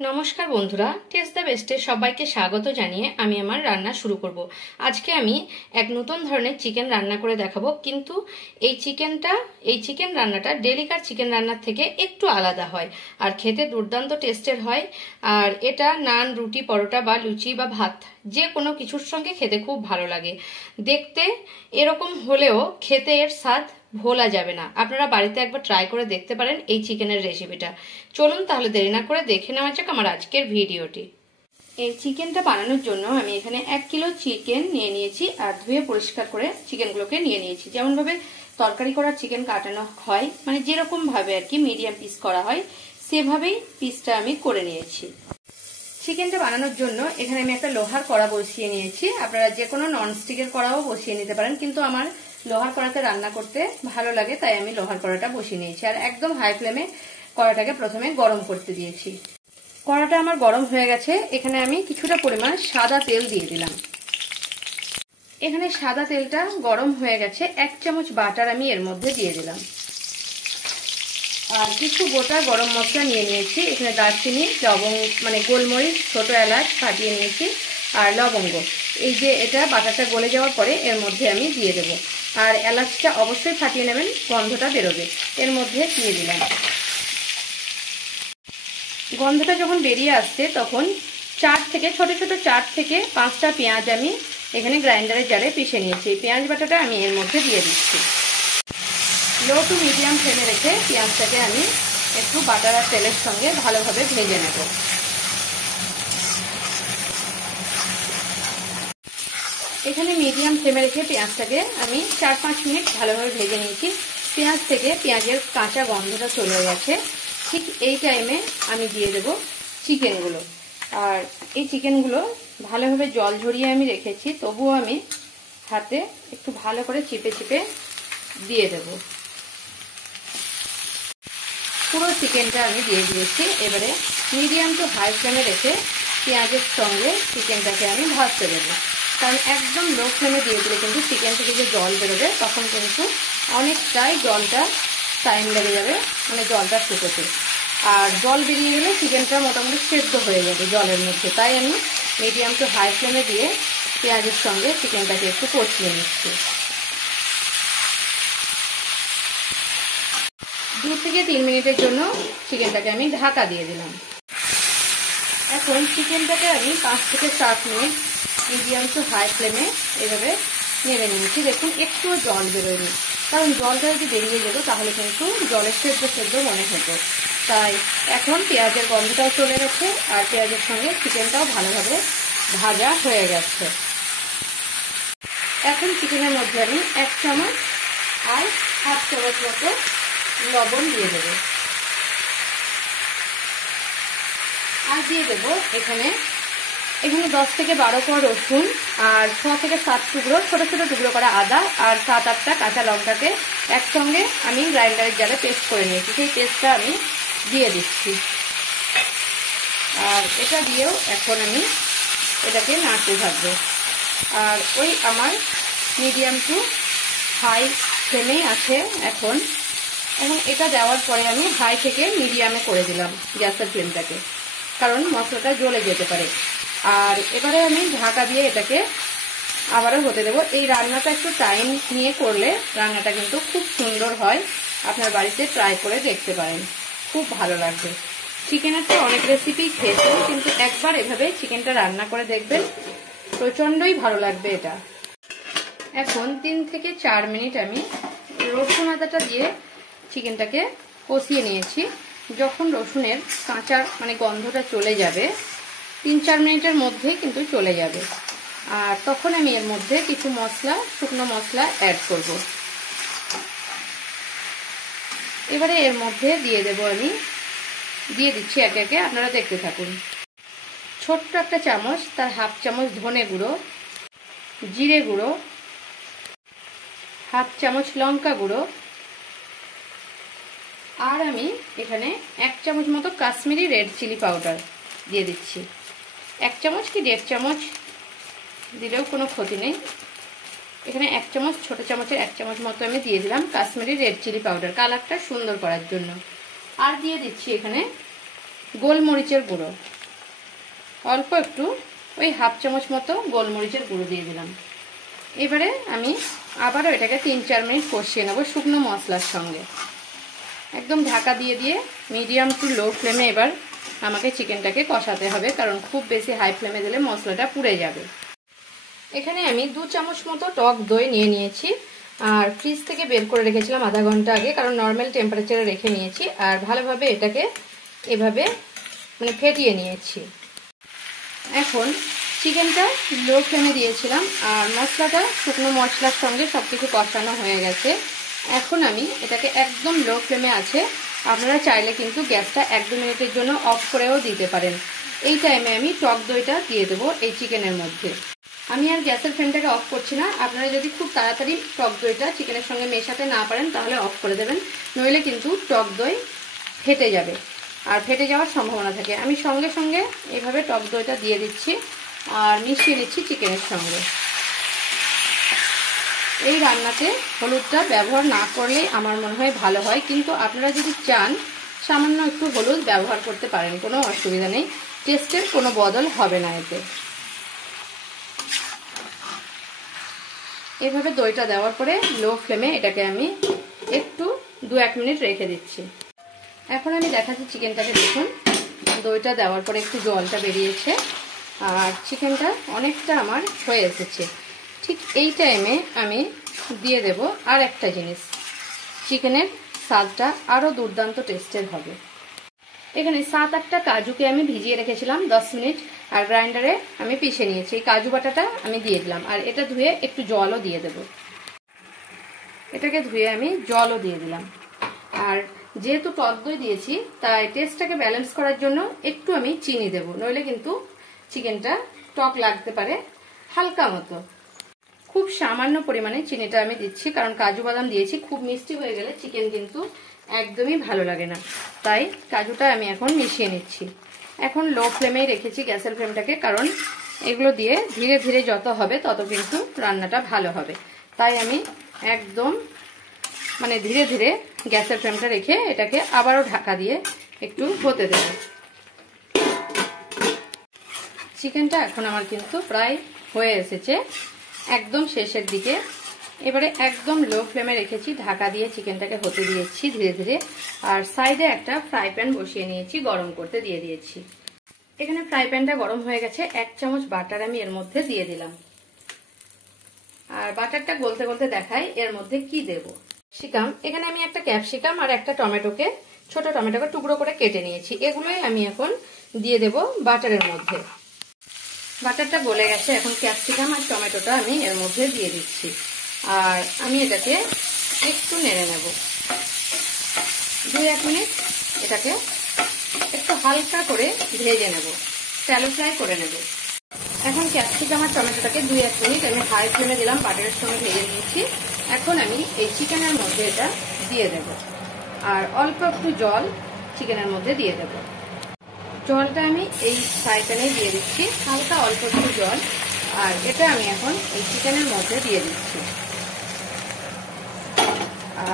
নমস্কার বন্ধুরা, test the বেস্টে সবাইকে স্বাগত জানিয়ে আমি আমার রান্না শুরু করব। আজকে আমি এক নতুন ধরনের চিকেন রান্না করে দেখাবো, কিন্তু এই চিকেন রান্নাটা ডেলিকার চিকেন রান্নার থেকে একটু আলাদা হয় আর খেতে দুর্দান্ত টেস্টের হয়। আর এটা নান, রুটি, পরোটা বা লুচি বা ভাত যে কোনো কিছুর সঙ্গে খেতে খুব ভালো লাগে। দেখতে এরকম হলেও খেতে এর স্বাদ ভোলা যাবে না। আপনারা বাড়িতে একবার ট্রাই করে দেখতে পারেন এই চিকেনের রেসিপিটা। চলুন তাহলে দেরি না করে দেখে নেওয়া যাক আমার আজকের ভিডিওটি। এই চিকেনটা বানানোর জন্য আমি এখানে 1 কিলো চিকেন নিয়ে নিয়েছি আর ধুয়ে পরিষ্কার করে চিকেনগুলোকে নিয়ে নিয়েছি। যেমনভাবে তরকারি করা চিকেন কাটানো হয়, মানে যেরকম ভাবে আর কি মিডিয়াম পিস করা হয়, সেভাবেই পিসটা আমি করে নিয়েছি। চিকেনটা বানানোর জন্য এখানে আমি একটা লোহার কড়া বসিয়ে নিয়েছি। আপনারা যে কোনো ননস্টিকের কড়াও বসিয়ে নিতে পারেন, কিন্তু আমার লোহার কড়াতে রান্না করতে ভালো লাগে তাই আমি লোহার কড়াটা বসিয়ে নিয়েছি। আর একদম হাই ফ্লেমে কড়াটাকে প্রথমে গরম করতে দিয়েছি। কড়াটা আমার গরম হয়ে গেছে। এখানে আমি কিছুটা পরিমাণ সাদা তেল দিয়ে দিলাম। এখানে সাদা তেলটা গরম হয়ে গেছে। 1 চামচ বাটার আমি এর মধ্যে দিয়ে দিলাম আর কিছু গোটা গরম মশলা নিয়ে নিয়েছি। এখানে দারচিনি, লবঙ্গ মানে গোলমরিচ, ছোট এলাচ ফাটিয়ে নিয়েছি আর লবঙ্গ। এই যে এটা বাটারটা গলে যাওয়ার পরে এর মধ্যে আমি দিয়ে দেব। আর এলাচটা অবশ্যই ফাটিয়ে নেবেন, গন্ধটা বেরোবে। এর মধ্যে দিয়ে দিলাম। গন্ধটা যখন বেরিয়ে আসছে তখন ছোট ছোট 4 থেকে 5টা পেঁয়াজ আমি এখানে গ্রাইন্ডারের জারে পিষে নিয়েছি। এই পেঁয়াজ বাটাটা আমি এর মধ্যে দিয়ে দিচ্ছি। লো টু মিডিয়াম ফ্লেমে রেখে পেঁয়াজটাকে আমি একটু বাটার আর তেলের সঙ্গে ভালোভাবে ভেজে নেব। এখানে মিডিয়াম ফ্লেমে রেখে পেঁয়াজটাকে আমি 4-5 মিনিট ভালোভাবে ভেজে নিয়েছি। পেঁয়াজ থেকে পেঁয়াজের কাঁচা গন্ধটা চলে গেছে। ঠিক এই টাইমে আমি দিয়ে দেব চিকেনগুলো। আর এই চিকেনগুলো ভালোভাবে জল ঝরিয়ে আমি রেখেছি, তবুও আমি হাতে একটু ভালো করে চিপে চিপে দিয়ে দেব। পুরো চিকেনটা আমি দিয়ে দিয়েছি। এবারে মিডিয়াম টু হাই ফ্লেমে রেখে পেঁয়াজের সঙ্গে চিকেনটাকে আমি ভাজতে দেবো। কারণ একদম লো ফ্লেমে দিয়ে দিলে কিন্তু চিকেন থেকে যে জল বেরোবে তখন কিন্তু অনেকটাই জলটা টাইম লেগে যাবে, মানে জলটা শুকোতে। আর জল বেরিয়ে গেলে চিকেনটা মোটামুটি সেদ্ধ হয়ে যাবে জলের মধ্যে। তাই আমি মিডিয়াম টু হাই ফ্লেমে দিয়ে পেঁয়াজের সঙ্গে চিকেনটাকে একটু কষিয়ে নিচ্ছি। 2 থেকে 3 মিনিটের জন্য চিকেনটাকে আমি ঢাকা দিয়ে দিলাম। এখন চিকেনটাকে আমি 5 থেকে 7 মিনিট মিডিয়াম টু হাই ফ্লেমে এভাবে নেড়ে নিয়েছি। দেখুন একটুও জল বেরোয়নি, কারণ জলটা যদি বেরিয়ে যেত তাহলে কিন্তু জলের সেদ্ধ মনে হতো। তাই এখন পেঁয়াজের গন্ধটাও চলে গেছে আর পেঁয়াজের সঙ্গে চিকেনটাও ভালোভাবে ভাজা হয়ে গেছে। এখন চিকেনের মধ্যে আমি 1 চামচ আর 1/2 চামচ মতো লবণ দিয়ে দেবো। আর দিয়ে দেবো এখানে 10 থেকে 12 কোয়া রসুন আর 6 থেকে 7 টুকরো ছোট ছোট টুকরো করা আদা আর 7-8টা কাঁচা লঙ্কাকে একসঙ্গে আমি গ্রাইন্ডারের জারে পেস্ট করে নিয়েছি। সেই পেস্টটা আমি দিয়ে দিচ্ছি। আর এটা দিয়েও এখন আমি এটাকে নাড়তে থাকবো। আর ওই আমার মিডিয়াম টু হাই ফ্লেমেই আছে এখন এটা দেওয়ার পরে আমি হাই থেকে মিডিয়ামে করে দিলাম গ্যাসের ফ্লেমটাকে, কারণ মশলাটা জ্বলে যেতে পারে। আর এবারে আমি ঢাকা দিয়ে এটাকে আবারও হতে দেবো। এই রান্নাটা একটু টাইম নিয়ে করলে রান্নাটা কিন্তু খুব সুন্দর হয়। আপনার বাড়িতে ট্রাই করে দেখতে পারেন, খুব ভালো লাগবে। চিকেনের তো অনেক রেসিপি খেয়েছেন, কিন্তু একবার এভাবে চিকেনটা রান্না করে দেখবেন, প্রচণ্ডই ভালো লাগবে এটা। এখন 3 থেকে 4 মিনিট আমি রসুন আদাটা দিয়ে চিকেনটাকে কষিয়ে নিয়েছি। যখন রসুনের কাঁচা মানে গন্ধটা চলে যাবে, 3-4 মিনিটের মধ্যেই কিন্তু চলে যাবে। আর তখন আমি এর মধ্যে কিছু শুকনো মশলা অ্যাড করব। এবারে এর মধ্যে দিয়ে দেব, আমি দিয়ে দিচ্ছি একে একে, আপনারা দেখতে থাকুন। ছোট্ট একটা চামচ, তার 1/2 চামচ ধনে গুঁড়ো, জিরে গুঁড়ো, 1/2 চামচ লঙ্কা গুঁড়ো, আর আমি এখানে 1 চামচ মতো কাশ্মীরি রেড চিলি পাউডার দিয়ে দিচ্ছি। 1 চামচ কি 1.5 চামচ দিলেও কোনো ক্ষতি নেই। এখানে 1 চামচ, ছোট চামচের 1 চামচ মতো আমি দিয়ে দিলাম কাশ্মীরি রেড চিলি পাউডার, কালারটা সুন্দর করার জন্য। আর দিয়ে দিচ্ছি এখানে গোলমরিচের গুঁড়ো। অল্প একটু ওই হাফ চামচ মতো গোলমরিচের গুঁড়ো দিয়ে দিলাম। এবারে আমি আবারও এটাকে 3-4 মিনিট কষিয়ে নেব শুকনো মশলার সঙ্গে। একদম ঢাকা দিয়ে দিয়ে মিডিয়াম টু লো ফ্লেমে এবার আমাকে চিকেনটাকে কষাতে হবে, কারণ খুব বেশি হাই ফ্লেমে দিলে মশলাটা পুড়ে যাবে। এখানে আমি 2 চামচ মতো টক দই নিয়ে নিয়েছি, আর ফ্রিজ থেকে বের করে রেখেছিলাম আধা ঘন্টা আগে, কারণ নর্মাল টেম্পারেচারে রেখে নিয়েছি। আর ভালোভাবে এটাকে এভাবে মানে ফেটিয়ে নিয়েছি। এখন চিকেনটা লো ফ্লেমে দিয়েছিলাম, আর মশলাটা শুকনো মশলার সঙ্গে সব কিছু কষানো হয়ে গেছে। এখন আমি এটাকে একদম লো ফ্লেমে আছে, আপনারা চাইলে কিন্তু গ্যাসটা 1-2 মিনিটের জন্য অফ করেও দিতে পারেন। এই টাইমে আমি টক দইটা দিয়ে দেবো এই চিকেনের মধ্যে। আমি আর গ্যাসের ফ্লেমটাকে অফ করছি না। আপনারা যদি খুব তাড়াতাড়ি টক দইটা চিকেনের সঙ্গে মেশাতে না পারেন তাহলে অফ করে দেবেন, নইলে কিন্তু টক দই ফেটে যাবে আর ফেটে যাওয়ার সম্ভাবনা থাকে। আমি সঙ্গে সঙ্গে এইভাবে টক দইটা দিয়ে দিচ্ছি আর মিশিয়ে দিচ্ছি চিকেনের সঙ্গে। এই রান্নাতে হলুদটা ব্যবহার না করলেই আমার মনে হয় ভালো হয়, কিন্তু আপনারা যদি চান সামান্য একটু হলুদ ব্যবহার করতে পারেন, কোনো অসুবিধা নেই, টেস্টের কোনো বদল হবে না এতে। এভাবে দইটা দেওয়ার পরে লো ফ্লেমে এটাকে আমি একটু 2-1 মিনিট রেখে দিচ্ছি। এখন আমি দেখাচ্ছি চিকেনটাকে, দেখুন দইটা দেওয়ার পরে একটু জলটা বেরিয়েছে আর চিকেনটা অনেকটা আমার হয়ে এসেছে। ঠিক এই টাইমে আমি দিয়ে দেব আর একটা জিনিস, চিকেনের স্বাদটা আরও দুর্দান্ত টেস্টের হবে। এখানে 7-8টা কাজুকে আমি ভিজিয়ে রেখেছিলাম 10 মিনিট, আর গ্রাইন্ডারে আমি পিষে নিয়েছি। এই কাজু বাটাটা আমি দিয়ে দিলাম, আর এটা ধুয়ে একটু জলও দিয়ে দেব। এটাকে ধুয়ে আমি জলও দিয়ে দিলাম। আর যেহেতু টক দই দিয়েছি তাই টেস্টটাকে ব্যালেন্স করার জন্য একটু আমি চিনি দেব, নইলে কিন্তু চিকেনটা টক লাগতে পারে হালকা মতো। খুব সামান্য পরিমাণে চিনিটা আমি দিচ্ছি, কারণ কাজু বাদাম দিয়েছি। খুব মিষ্টি হয়ে গেলে চিকেন কিন্তু একদমই ভালো লাগে না, তাই কাজুটা আমি এখন মিশিয়ে নিচ্ছি। এখন লো ফ্লেমেই রেখেছি গ্যাসের ফ্লেমটাকে, কারণ এগুলো দিয়ে ধীরে ধীরে যত হবে তত কিন্তু রান্নাটা ভালো হবে। তাই আমি একদম মানে ধীরে ধীরে গ্যাসের ফ্লেমটা রেখে এটাকে আবারও ঢাকা দিয়ে একটু হতে দেব। চিকেনটা এখন আমার কিন্তু প্রায় হয়ে এসেছে, একদম শেষের দিকে। এবারে একদম লো ফ্লেমে রেখেছি, ঢাকা দিয়ে চিকেনটাকে হতে দিয়েছি ধীরে ধীরে। আর সাইডে একটা ফ্রাই প্যান বসিয়ে নিয়েছি, গরম করতে দিয়ে দিয়েছি। এখানে ফ্রাই প্যানটা গরম হয়ে গেছে, 1 চামচ বাটার আমি এর মধ্যে দিয়ে দিলাম। আর বাটারটা গলতে গলতে দেখাই এর মধ্যে কি দেব। ক্যাপসিকাম, এখানে আমি একটা ক্যাপসিকাম আর একটা টমেটোকে ছোট টমেটোকে টুকরো করে কেটে নিয়েছি, এগুলোই আমি এখন দিয়ে দেব বাটারের মধ্যে। বাটারটা গলে গেছে, এখন ক্যাপসিকাম আর টমেটোটা আমি এর মধ্যে দিয়ে দিচ্ছি। আর আমি এটাকে একটু নেড়ে নেব 2-1 মিনিট। এটাকে একটু হালকা করে ভেজে নেব, শ্যালো ফ্রাই করে নেব। এখন ক্যাপসিকাম আর টমেটোটাকে 2-1 মিনিট আমি হাই ফ্লেমে দিলাম, বাটারের সঙ্গে ভেজে নিয়েছি। এখন আমি এই চিকেনের মধ্যে এটা দিয়ে দেব, আর অল্প একটু জল চিকেনের মধ্যে দিয়ে দেব। জলটা আমি এই ফ্রাই প্যানে দিয়ে দিচ্ছি, হালকা অল্প একটু জল। আর এটা আমি এখন এই চিকেনের মধ্যে দিয়ে দিচ্ছি।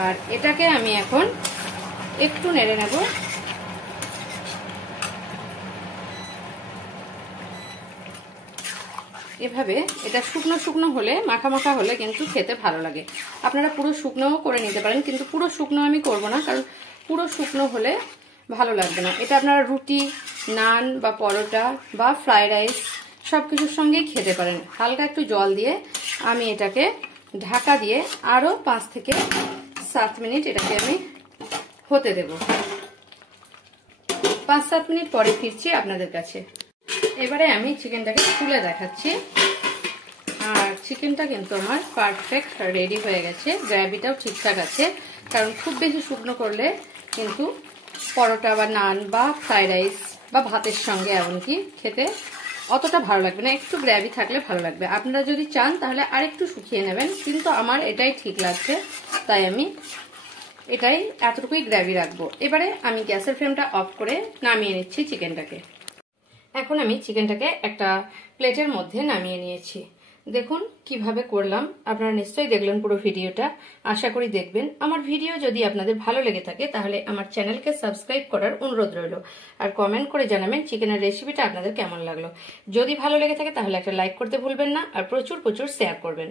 আর এটাকে আমি এখন একটু নেড়ে নেব। এভাবে এটা শুকনো শুকনো হলে, মাখা মাখা হলে কিন্তু খেতে ভালো লাগে। আপনারা পুরো শুকনোও করে নিতে পারেন, কিন্তু পুরো শুকনো আমি করব না, কারণ পুরো শুকনো হলে ভালো লাগবে না। এটা আপনারা রুটি, নান বা পরোটা বা ফ্রাইড রাইস সব কিছুর সঙ্গেই খেতে পারেন। হালকা একটু জল দিয়ে আমি এটাকে ঢাকা দিয়ে আরও 5 থেকে 7 মিনিট এটাকে আমি হতে দেব। 5-7 মিনিট পরে ফিরছি আপনাদের কাছে। এবারে আমি চিকেনটাকে খুলে দেখাচ্ছি। আর চিকেনটা কিন্তু আমার পারফেক্ট রেডি হয়ে গেছে, গ্রেভিটাও ঠিকঠাক আছে। কারণ খুব বেশি শুকনো করলে কিন্তু পরোটা বা নান বা ফ্রাইড রাইস বা ভাতের সঙ্গে এমনকি খেতে অতটা ভালো লাগবে না, একটু গ্রেভি থাকলে ভালো লাগবে। আপনারা যদি চান তাহলে আরেকটু শুকিয়ে নেবেন, কিন্তু আমার এটাই ঠিক লাগছে, তাই আমি এটাই এতটুকুই গ্রেভি রাখবো। এবারে আমি গ্যাসের ফ্লেমটা অফ করে নামিয়ে নিচ্ছি চিকেনটাকে। এখন আমি চিকেনটাকে একটা প্লেটের মধ্যে নামিয়ে নিয়েছি। দেখুন কিভাবে করলাম, আপনারা নিশ্চয়ই দেখলেন পুরো ভিডিওটা। আশা করি দেখবেন। আমার ভিডিও যদি আপনাদের ভালো লেগে থাকে তাহলে আমার চ্যানেলকে সাবস্ক্রাইব করার অনুরোধ রইল, আর কমেন্ট করে জানাবেন চিকেনের রেসিপিটা আপনাদের কেমন লাগলো। যদি ভালো লেগে থাকে তাহলে একটা লাইক করতে ভুলবেন না, আর প্রচুর প্রচুর শেয়ার করবেন।